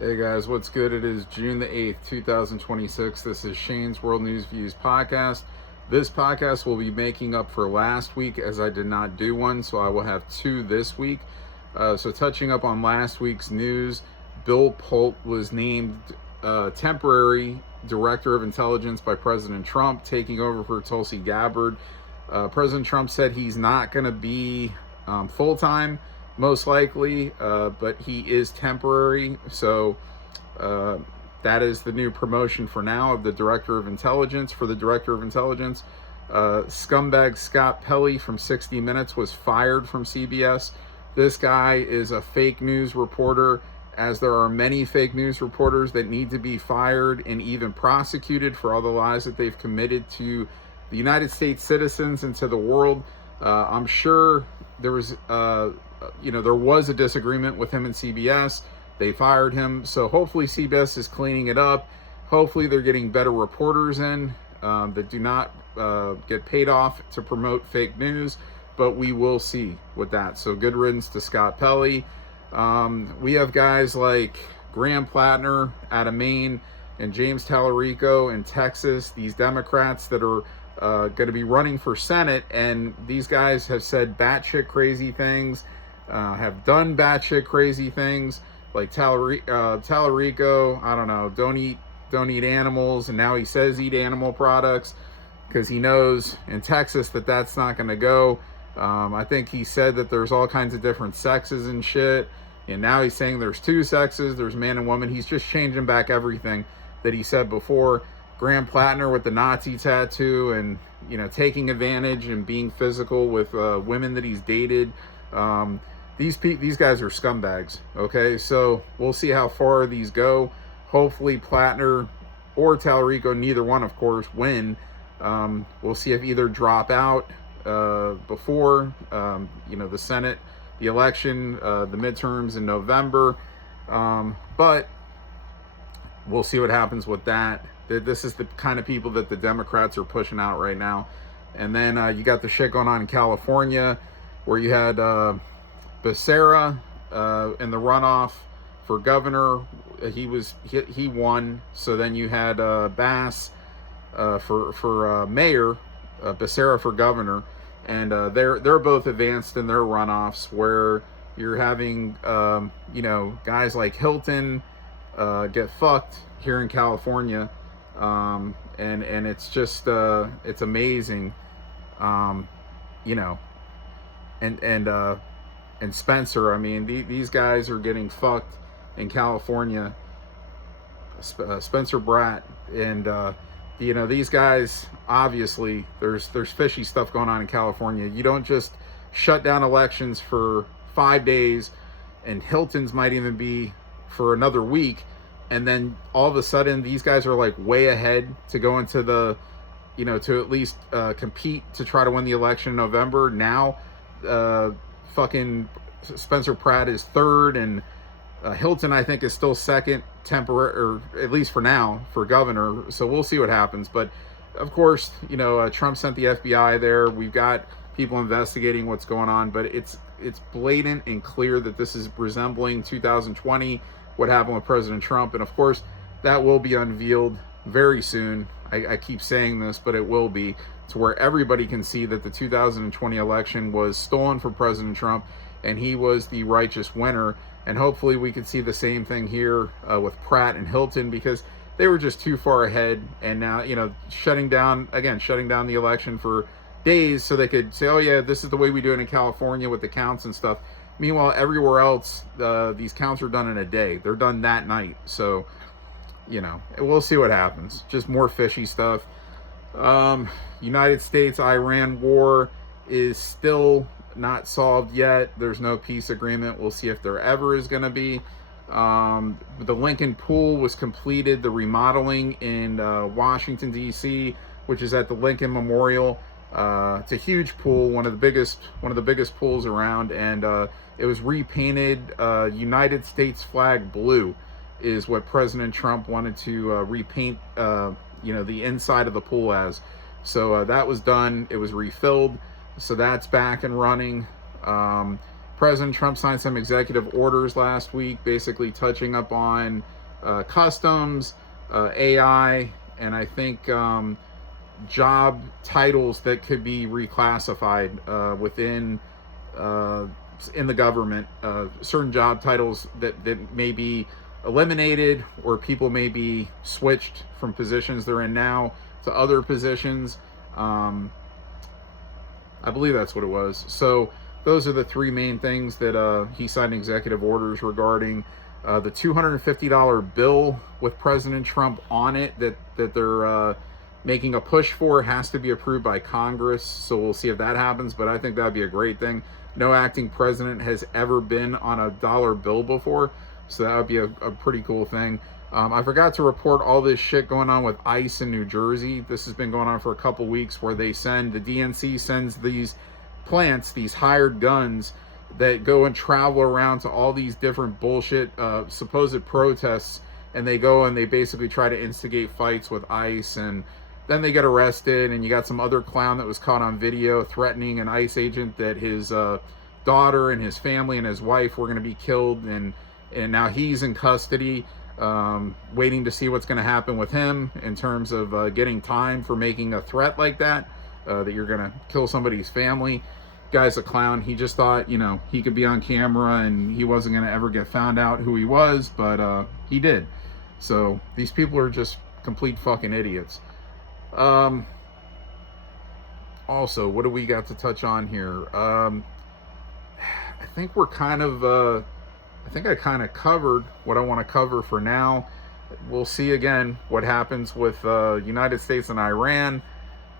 Hey guys, what's good? It is June the 8th, 2026. This is Shane's World News Views podcast. This podcast will be making up for last week as I did not do one, so I will have two this week. So touching up on last week's news, Bill Polk was named temporary director of intelligence by President Trump, taking over for Tulsi Gabbard. President Trump said he's not going to be full-time, most likely, but he is temporary. So that is the new promotion for now of the director of intelligence. For the director of intelligence, scumbag Scott Pelley from 60 Minutes was fired from CBS. This guy is a fake news reporter, as there are many fake news reporters that need to be fired and even prosecuted for all the lies that they've committed to the United States citizens and to the world. I'm sure there was there was a disagreement with him and CBS. They fired him. So hopefully CBS is cleaning it up. Hopefully they're getting better reporters in that do not get paid off to promote fake news. But we will see with that. So good riddance to Scott Pelley. We have guys like Graham Plattner out of Maine and James Tallarico in Texas. These Democrats that are going to be running for Senate. And these guys have said batshit crazy things. Have done batshit crazy things, like Tallarico, I don't know, don't eat animals, and now he says eat animal products because he knows in Texas that that's not going to go. I think he said that there's all kinds of different sexes and shit, and now he's saying there's two sexes, there's man and woman. He's just changing back everything that he said before. Graham Plattner with the Nazi tattoo and, taking advantage and being physical with women that he's dated. These guys are scumbags, okay? So we'll see how far these go. Hopefully Plattner or Tallarico, neither one, of course, win. We'll see if either drop out before, the Senate, the election, the midterms in November. But we'll see what happens with that. This is the kind of people that the Democrats are pushing out right now. And then you got the shit going on in California where you had Becerra in the runoff for governor. He won. So then you had Bass for mayor, Becerra for governor, and they're both advanced in their runoffs, where you're having guys like Hilton get fucked here in California, and it's just it's amazing, and Spencer. I mean, these guys are getting fucked in California. Spencer Bratt and these guys. Obviously, there's fishy stuff going on in California. You don't just shut down elections for 5 days, and Hilton's might even be for another week, and then all of a sudden these guys are like way ahead to go into the, to at least compete to try to win the election in November. Now, fucking Spencer Pratt is third, and Hilton, I think, is still second, temporary, or at least for now, for governor. So we'll see what happens. But of course, Trump sent the FBI there. We've got people investigating what's going on, but it's blatant and clear that this is resembling 2020, what happened with President Trump. And of course, that will be unveiled very soon. I keep saying this, but it will be, to where everybody can see that the 2020 election was stolen from President Trump and he was the righteous winner. And hopefully we could see the same thing here with Pratt and Hilton, because they were just too far ahead. And now, shutting down the election for days so they could say, oh yeah, this is the way we do it in California with the counts and stuff. Meanwhile, everywhere else, these counts are done in a day. They're done that night. So, we'll see what happens. Just more fishy stuff. United States-Iran war is still not solved yet. There's no peace agreement. We'll see if there ever is going to be. The Lincoln Pool was completed, the remodeling in Washington, D.C., which is at the Lincoln Memorial. It's a huge pool, one of the biggest pools around, and it was repainted United States flag blue, is what President Trump wanted to repaint the inside of the pool as. So that was done. It was refilled, so that's back and running. President Trump signed some executive orders last week, basically touching up on customs, AI, and I think job titles that could be reclassified within in the government. Certain job titles that may be eliminated, or people may be switched from positions they're in now to other positions. I believe that's what it was. So those are the three main things that he signed executive orders regarding. The $250 bill with President Trump on it that they're making a push for has to be approved by Congress. So we'll see if that happens, but I think that'd be a great thing. No acting president has ever been on a dollar bill before, so that would be a pretty cool thing. I forgot to report all this shit going on with ICE in New Jersey. This has been going on for a couple weeks, where the DNC sends these plants, these hired guns, that go and travel around to all these different bullshit supposed protests, and they go and they basically try to instigate fights with ICE, and then they get arrested. And you got some other clown that was caught on video threatening an ICE agent that his daughter and his family and his wife were going to be killed, and now he's in custody, waiting to see what's going to happen with him in terms of getting time for making a threat like that, that you're going to kill somebody's family. Guy's a clown. He just thought, he could be on camera and he wasn't going to ever get found out who he was, but he did. So these people are just complete fucking idiots. Also, what do we got to touch on here? I think we're kind of, I think I kind of covered what I want to cover for now. We'll see again what happens with United States and Iran.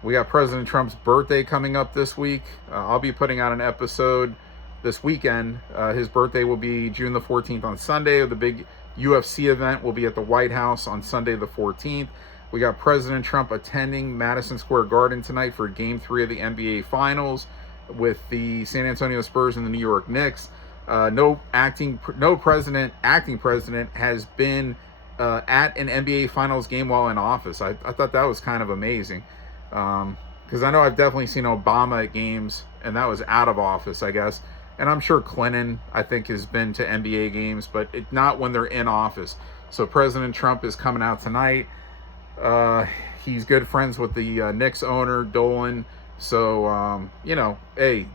We got President Trump's birthday coming up this week. I'll be putting out an episode this weekend. His birthday will be June the 14th on Sunday. The big UFC event will be at the White House on Sunday the 14th. We got President Trump attending Madison Square Garden tonight for Game 3 of the NBA Finals with the San Antonio Spurs and the New York Knicks. No acting president has been at an NBA Finals game while in office. I thought that was kind of amazing, because I know I've definitely seen Obama at games, and that was out of office, I guess. And I'm sure Clinton, I think, has been to NBA games, but not when they're in office. So President Trump is coming out tonight. He's good friends with the Knicks owner, Dolan. So, hey,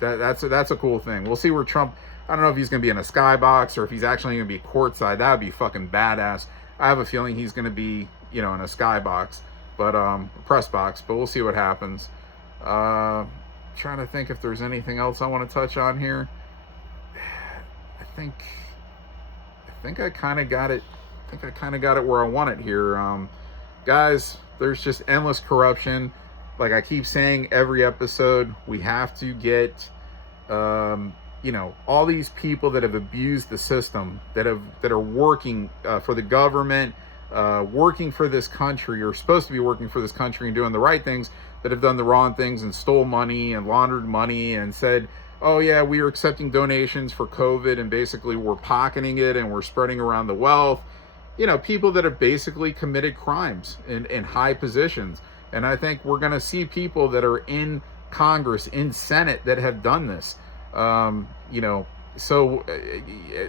that's a cool thing. We'll see where Trump, I don't know if he's going to be in a skybox or if he's actually going to be courtside. That would be fucking badass. I have a feeling he's going to be, in a skybox, but press box, but we'll see what happens. Trying to think if there's anything else I want to touch on here. I think I kind of got it. I think I kind of got it where I want it here. Guys, there's just endless corruption. Like I keep saying every episode, we have to get, all these people that have abused the system, that are working for the government, working for this country, or supposed to be working for this country and doing the right things, that have done the wrong things and stole money and laundered money and said, oh yeah, we are accepting donations for COVID, and basically we're pocketing it and we're spreading around the wealth. People that have basically committed crimes in high positions. And I think we're going to see people that are in Congress, in Senate, that have done this. So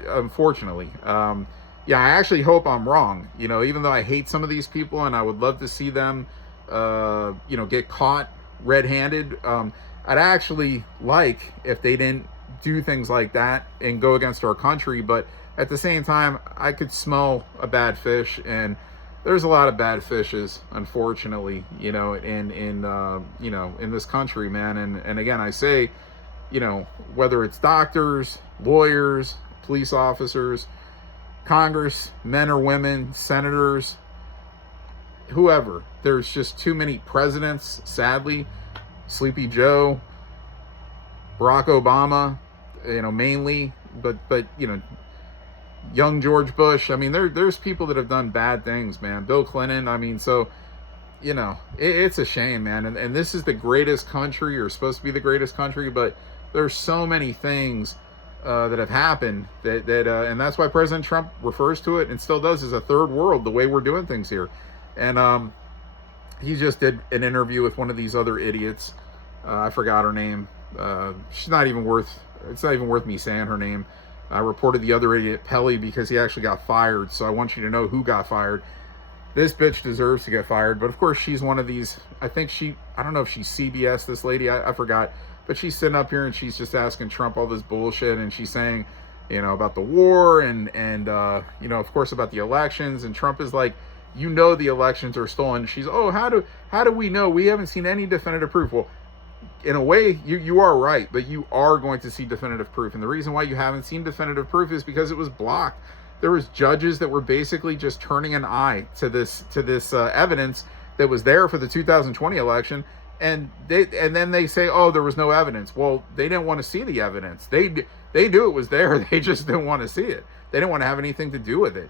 unfortunately, I actually hope I'm wrong. Even though I hate some of these people and I would love to see them, get caught red-handed. I'd actually like if they didn't do things like that and go against our country. But at the same time, I could smell a bad fish, and there's a lot of bad fishes, unfortunately, in this country, man. And again, I say, whether it's doctors, lawyers, police officers, Congress, men or women, senators, whoever, there's just too many presidents, sadly. Sleepy Joe, Barack Obama, mainly, but young George Bush. I mean, there's people that have done bad things, man. Bill Clinton. So, it's a shame, man. And this is the greatest country, or supposed to be the greatest country, but there's so many things that have happened that and that's why President Trump refers to it and still does, as a third world, the way we're doing things here. And he just did an interview with one of these other idiots. I forgot her name. She's not even worth it's not even worth me saying her name. I reported the other idiot, Pelly, because he actually got fired. So I want you to know who got fired. This bitch deserves to get fired. But of course, she's one of these. I don't know if she's CBS, this lady. I forgot. But she's sitting up here and she's just asking Trump all this bullshit. And she's saying, about the war and of course, about the elections. And Trump is like, the elections are stolen. She's, how do we know? We haven't seen any definitive proof. Well, in a way, you are right, but you are going to see definitive proof. And the reason why you haven't seen definitive proof is because it was blocked. There was judges that were basically just turning an eye to this evidence that was there for the 2020 election, and then they say, there was no evidence. Well, they didn't want to see the evidence. They knew it was there. They just didn't want to see it. They didn't want to have anything to do with it,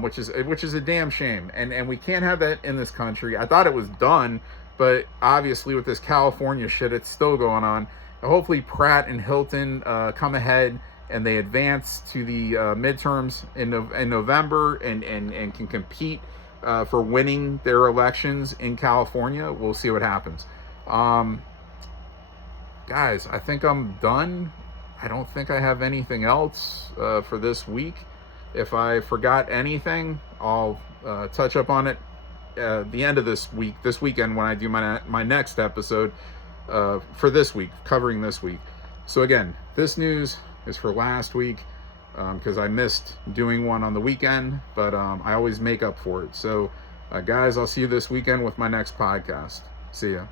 which is a damn shame. And we can't have that in this country. I thought it was done, but obviously with this California shit, it's still going on. Hopefully Pratt and Hilton come ahead and they advance to the midterms in November and can compete for winning their elections in California. We'll see what happens. Guys, I think I'm done. I don't think I have anything else for this week. If I forgot anything, I'll touch up on it the end of this weekend when I do my next episode for this week, covering this week. So again, this news is for last week because I missed doing one on the weekend, but I always make up for it. So guys, I'll see you this weekend with my next podcast. See ya.